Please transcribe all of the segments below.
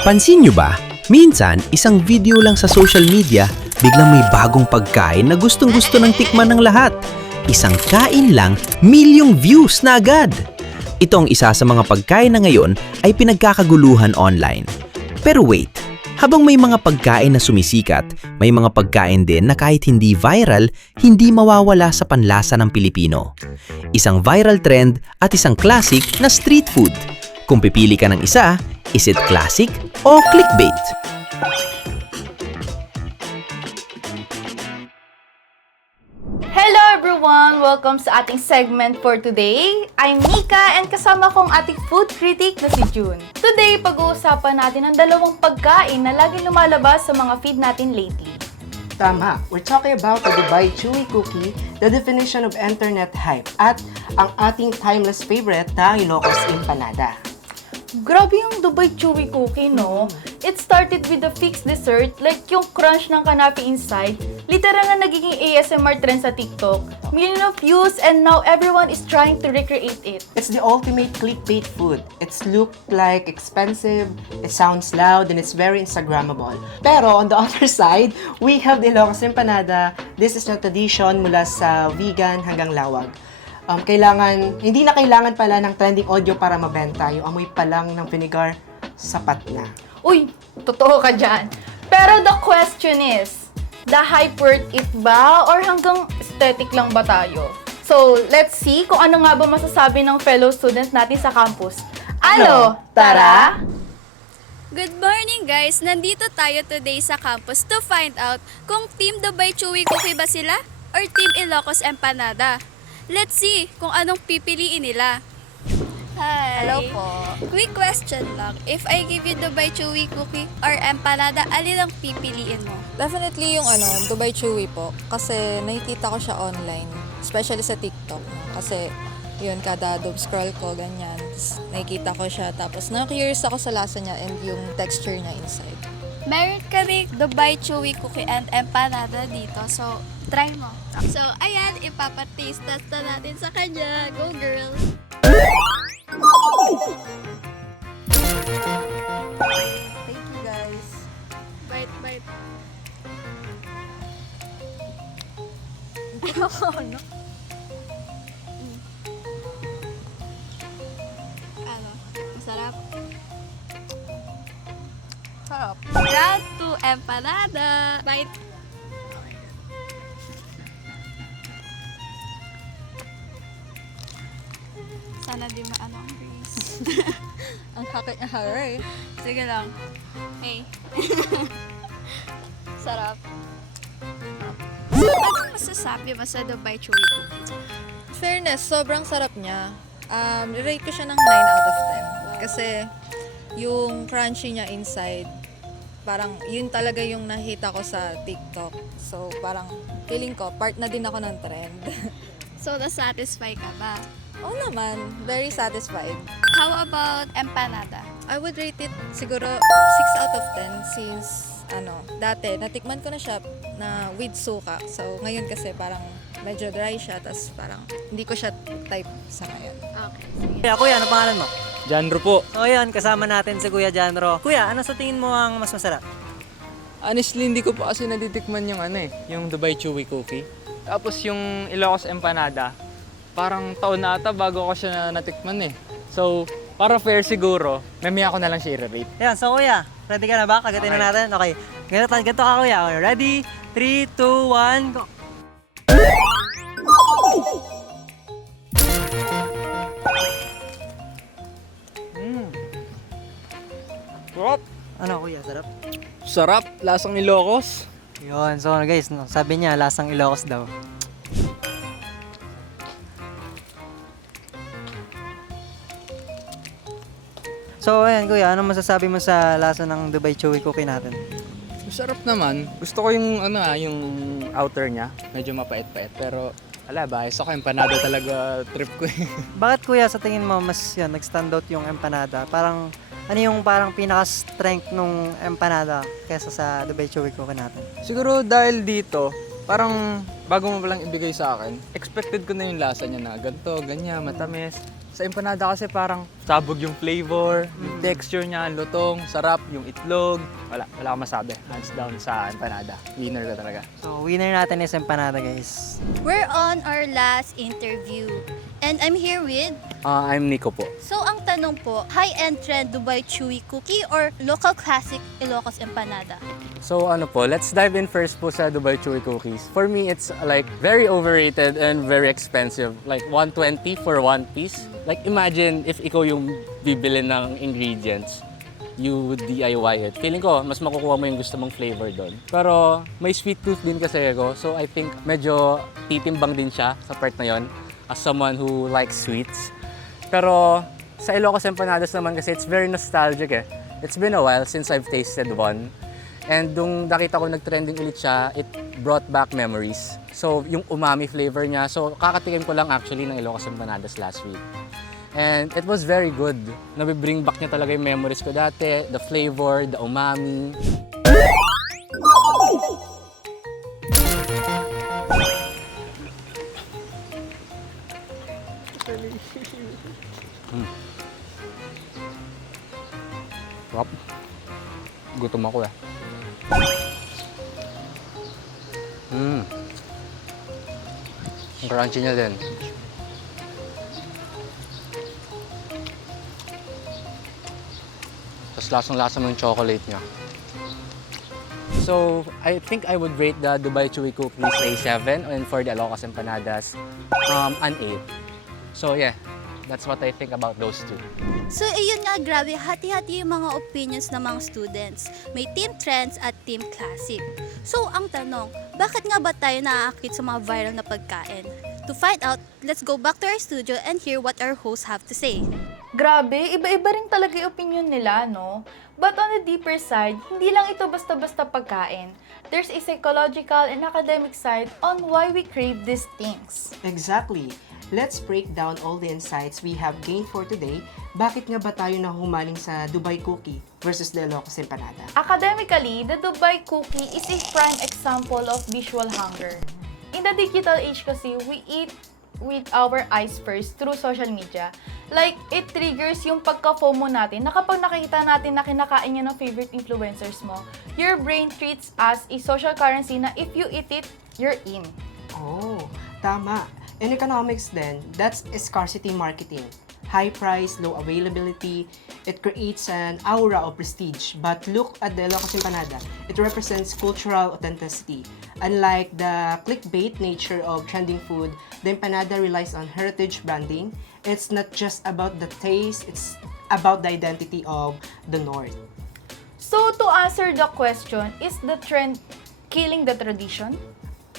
Pansin nyo ba? Minsan, isang video lang sa social media, biglang may bagong pagkain na gustong-gusto ng tikman ng lahat. Isang kain lang, milyong views na agad. Ito ang isa sa mga pagkain na ngayon ay pinagkakaguluhan online. Pero wait, habang may mga pagkain na sumisikat, may mga pagkain din na kahit hindi viral, hindi mawawala sa panlasa ng Pilipino. Isang viral trend at isang classic na street food. Kung pipili ka ng isa, is it classic o clickbait? Hello everyone! Welcome sa ating segment for today. I'm Nika and kasama kong ating food critic na si June. Today, pag-uusapan natin ang dalawang pagkain na laging lumalabas sa mga feed natin lately. Tama. We're talking about the Dubai Chewy Cookie, the definition of internet hype, at ang ating timeless favorite na Ilocos Empanada. Grabe yung Dubai Chewy Cookie, no? It started with a fixed dessert, like yung crunch ng kanapi inside. Literal na nagiging ASMR trend sa TikTok. Million of views and now everyone is trying to recreate it. It's the ultimate clickbait food. It's looked like expensive, it sounds loud, and it's very Instagrammable. Pero on the other side, we have the Ilocos Empanada. This is a tradition mula sa vegan hanggang lawag. Hindi na kailangan pala ng trending audio para mabenta. Yung amoy pa lang ng vinegar, sapat na. Uy, totoo ka dyan. Pero the question is, the hype worth it ba or hanggang aesthetic lang ba tayo? So, let's see kung ano nga ba masasabi ng fellow students natin sa campus. Ano? Tara! Good morning guys! Nandito tayo today sa campus to find out kung Team Dubai Chewy Cookie ba sila or Team Ilocos Empanada. Let's see kung anong pipiliin nila. Hi! Hello po. Quick question lang. If I give you Dubai Chewy Cookie or Empanada, alin ang pipiliin mo? Definitely yung Dubai Chewy po. Kasi nakikita ko siya online. Especially sa TikTok. Kasi yun, kada doom scroll ko, ganyan. Tapos, nakikita ko siya. Tapos na-curious ako sa lasa niya and yung texture niya inside. Meron kami Dubai Chewy Cookie and Empanada dito. So, try mo. So, ayan, ipapataste test na natin sa kanya. Go girl! Thank you guys. Bite, bite. Ano? Ano? Masarap? Sarap. Round 2, empanada. Bite. Sana di maano ang grease. Ang haki. Sige lang. Hey. Sarap. So, anong masasabi mo sa Dubai Chewy Cookie? Fairness, sobrang sarap niya. Rate ko siya ng 9 out of 10. Kasi yung crunchy niya inside, parang yun talaga yung nakita ko sa TikTok. So parang feeling ko, part na din ako ng trend. So, na-satisfy ka ba? Oo naman, very satisfied. How about empanada? I would rate it siguro 6 out of 10 since dati natikman ko na siya na with suka. So ngayon kasi parang medyo dry siya, tas parang hindi ko siya type sa ngayon. Okay. Kuya, ano pangalan mo? Janro po. So ayun, kasama natin si Kuya Janro. Kuya, ano sa tingin mo ang mas masarap? Honestly, hindi ko po kasi natitikman yung yung Dubai Chewy Cookie. Tapos yung Ilocos Empanada, parang taon na ata bago ko siya natikman eh. So, para fair siguro, mamaya ko na lang siya i-rate. Ayan, so Kuya, ready ka na ba? Kagatin na natin? Okay. Ganito ka Kuya. Okay, ready? 3, 2, 1, go! Sarap! Ano Kuya, sarap? Sarap! Lasang Ilocos. Yun, so guys, sabi niya, lasang Ilocos daw. So ayan Kuya, ano masasabi mo sa lasa ng Dubai Chewy Cookie natin? Sarap naman. Gusto ko yung yung outer niya. Medyo mapait-pait. Pero, bias ako. Empanada talaga trip ko eh. Bakit Kuya, sa tingin mo, mas yan, nag-stand out yung empanada? Parang, ano yung parang pinaka-strength nung empanada kesa sa Dubai Chewy Cookie natin? Siguro dahil dito, parang bago mo palang ibigay sa akin, expected ko na yung lasa niya na ganito, ganyan, matamis. Sa empanada kasi parang sabog yung flavor, yung texture niya, lutong, sarap, yung itlog. Wala akong masabi. Hands down sa empanada. Winner ka talaga. So, winner natin is empanada, guys. We're on our last interview. And I'm here with... I'm Nico po. So, ang tanong po, high-end trend Dubai Chewy Cookie or local classic Ilocos Empanada? So ano po, let's dive in first po sa Dubai Chewy Cookies. For me, it's like very overrated and very expensive. Like 120 for one piece. Like imagine if ikaw yung bibili ng ingredients, you would DIY it. Feeling ko, mas makukuha mo yung gusto mong flavor doon. Pero may sweet tooth din kasi ako. So I think medyo titimbang din siya sa part na yon as someone who likes sweets. Pero sa Ilocos Empanadas naman kasi it's very nostalgic eh. It's been a while since I've tasted one. And nung nakita ko nag-trending ulit siya, it brought back memories. So, yung umami flavor niya. So, kakatikim ko lang actually ng Ilocos Empanadas last week. And it was very good. Nabibring back niya talaga yung memories ko dati. The flavor, the umami. Sarap. Gutom ako eh. Ang crunchy niya din. Tapos lasang-lasa mo yung chocolate niya. So, I think I would rate the Dubai Chewy Cookies a 7 and for the Ilocos Empanadas, an 8. So yeah, that's what I think about those two. So, ayun nga, grabe, hati-hati yung mga opinions ng mga students. May Team Trends at Team Classic. So, ang tanong, bakit nga ba tayo naaakit sa mga viral na pagkain? To find out, let's go back to our studio and hear what our hosts have to say. Grabe, iba-iba rin talaga yung opinion nila, no? But on the deeper side, hindi lang ito basta-basta pagkain. There's a psychological and academic side on why we crave these things. Exactly. Let's break down all the insights we have gained for today. Bakit nga ba tayo nahumaling sa Dubai Cookie versus the Ilocos Empanada? Academically, the Dubai Cookie is a prime example of visual hunger. In the digital age kasi, we eat with our eyes first through social media. Like, it triggers yung pagka-FOMO natin na kapag nakikita natin na kinakain niya ng favorite influencers mo, your brain treats as a social currency na if you eat it, you're in. Oh, tama. In economics then, that's scarcity marketing. High price, low availability, it creates an aura of prestige. But look at the Ilocos Empanada. It represents cultural authenticity. Unlike the clickbait nature of trending food, the empanada relies on heritage branding. It's not just about the taste, it's about the identity of the North. So, to answer the question, is the trend killing the tradition?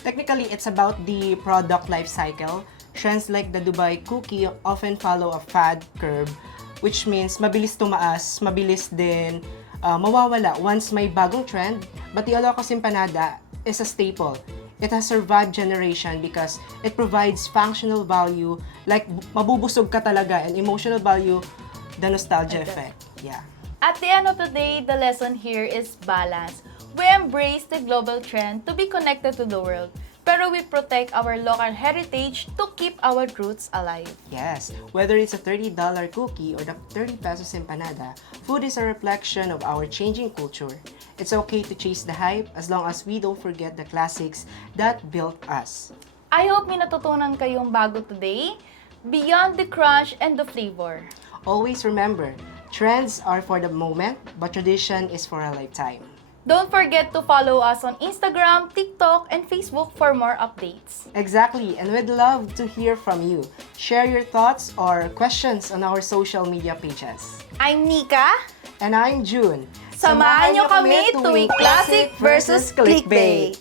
Technically, it's about the product life cycle. Trends like the Dubai Cookie often follow a fad curve, which means mabilis tumaas, mabilis din mawawala once may bagong trend. But the Ilocos Empanada is a staple. It has survived generation because it provides functional value, like mabubusog ka talaga, and emotional value, the nostalgia effect. Yeah. At the end of the day, the lesson here is balance. We embrace the global trend to be connected to the world, pero we protect our local heritage to keep our roots alive. Yes, whether it's a $30 cookie or the 30 pesos empanada, food is a reflection of our changing culture. It's okay to chase the hype as long as we don't forget the classics that built us. I hope may natutunan kayong bago today, beyond the crunch and the flavor. Always remember, trends are for the moment, but tradition is for a lifetime. Don't forget to follow us on Instagram, TikTok, and Facebook for more updates. Exactly, and we'd love to hear from you. Share your thoughts or questions on our social media pages. I'm Nika. And I'm June. Samahan niyo kami tuwing classic versus clickbait.